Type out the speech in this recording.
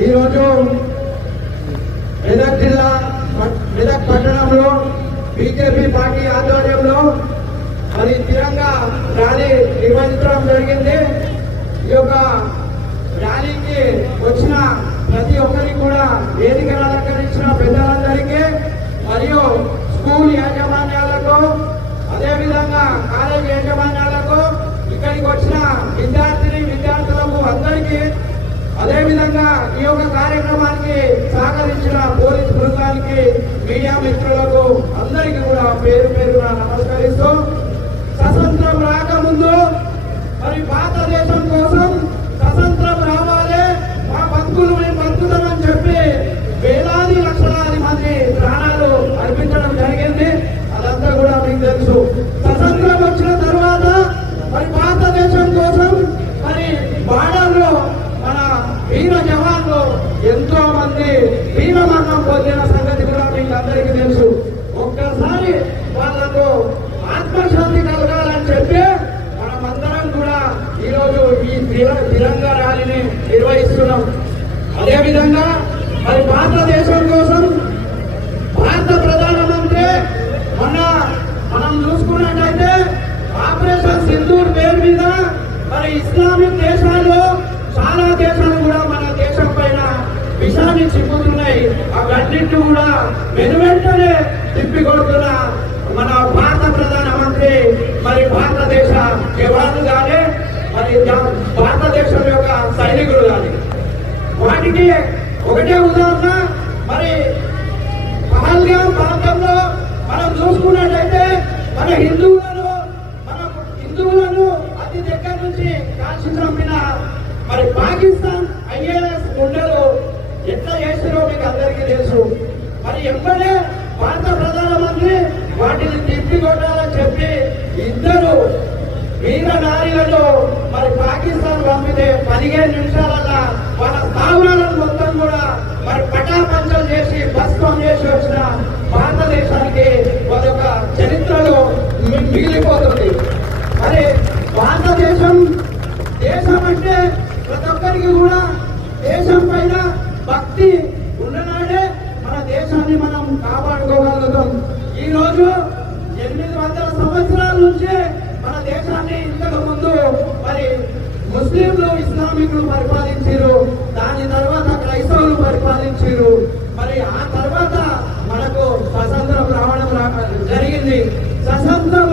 ఈరోజు మెదక్ జిల్లా మెదక్ పట్టణంలో బీజేపీ పార్టీ ఆధ్వర్యంలో మరి తిరంగా ర్యాలీ నిర్వహించడం జరిగింది ఈ యొక్క ర్యాలీకి వచ్చిన ప్రతి ఒక్కరికి కూడా వేదికలు అలంకరించిన పెద్దలందరికీ మరియు స్కూల్ యాజమాన్యాలకు అదేవిధంగా కాలేజీ యాజమాన్యాలకు ఇక్కడికి వచ్చిన విద్యార్థిని విద్యార్థులకు అందరికీ అదేవిధంగా ఈ యొక్క కార్యక్రమానికి సహకరించిన పోలీస్ బృందానికి మీడియా మిత్రులకు అందరికీ కూడా పేరు పేరున నమస్కారం స్వతంత్రం రాకముందు మరి భారతదేశం కోసం స్వతంత్రం రావాలి మా బతుకులు మేము బతుకుతామని చెప్పి వేలాది లక్షలాది మంది ప్రాణాలు అర్పించడం జరిగింది అదంతా కూడా మీకు తెలుసు స్వతంత్రం వచ్చిన తర్వాత మరి భారతదేశం కోసం మరి బార్డర్లో మన వీర రాష్ట్రంలో ఎంతో మంది భీమమరణం పొందిన సంగతి కూడా మీకు అందరికీ తెలుసు. ఒక్కసారి వాళ్ళకు ఆత్మశాంతి కలగాలని చెప్పి మనమందరం కూడా ఈరోజు ఈ తిర- తిరంగా ర్యాలీని నిర్వహిస్తున్నాం. అదేవిధంగా మరి భారతదేశం కోసం భారత ప్రధానమంత్రి మొన్న మనం చూసుకున్నట్టయితే ఆపరేషన్ సింధూర్ పేరు మీద మరి ఇస్లామిక్ దేశాల్లో చాలా దేశాలు కూడా మన దేశం పైన విషాన్ని చిక్కుతున్నాయి అవన్నింటినీ కూడా వెనువెంటనే తిప్పి కొడుతున్న మన భారత ప్రధానమంత్రి మరి భారతదేశ జవాన్లు కానీ మరి భారతదేశం యొక్క సైనికులు కానీ వాటికి ఒకటే ఉదాహరణ మరి పహల్గా ప్రాంతంలో మనం చూసుకున్నట్టయితే మన హిందువులను మన హిందువులను అతి దగ్గర నుంచి కాల్చి చంపిన మరి పాకిస్తాన్ ఐఏఎస్ గుండెలు ఎట్లా చేస్తారో మీకు అందరికీ తెలుసు. మరి ఎప్పుడే భారత ప్రధానమంత్రి వాటిని తిప్పి కొట్టాలని చెప్పి ఇద్దరు వీర నారీలను మరి పాకిస్తాన్ పంపితే పదిహేను నిమిషాలలో వాళ్ళ స్థావరాలను మొత్తం కూడా మరి పటాపంచలు చేసి భస్మం చేసి వచ్చిన భారతదేశానికి వాళ్ళ చరిత్రలో మిగిలిపోతుంది. మరి భారతదేశం దేశం అంటే ప్రతి ఒక్కరికి కూడా దేశం పైన భక్తి ఉన్ననాడే మన దేశాన్ని మనం కాపాడుకోగలుగుతాం. ఈరోజు ఎనిమిది వందల సంవత్సరాల నుంచే మన దేశాన్ని ఇంతకు ముందు మరి ముస్లింలు ఇస్లామికులు పరిపాలించారు. దాని తర్వాత క్రైస్తవులు పరిపాలించారు.